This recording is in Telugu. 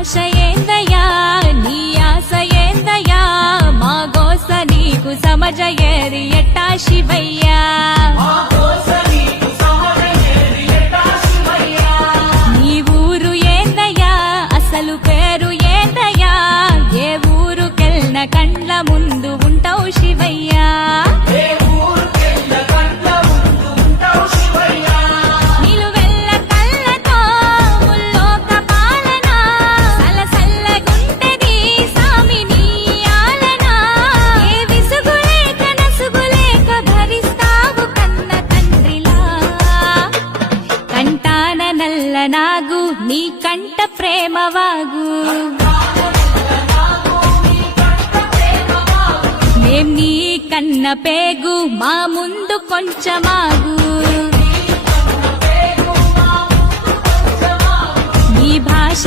ఆశ ఏందయ్యా నీ ఆశ ఏందయ్యా మా గోస నీకు సమజయేరి ఎట్టా శివయ్యా నీ ఊరు ఏందయ్యా అసలు పేరు ఏందయ్యా ఏ ఊరుకెళ్ళిన కండ్ల ముందు ఉంటావు శివయ్యా నాగు నీ కంట ప్రేమవాగు మేం నీ కన్న పేగు మా ముందు కొంచెమాగు నీ భాష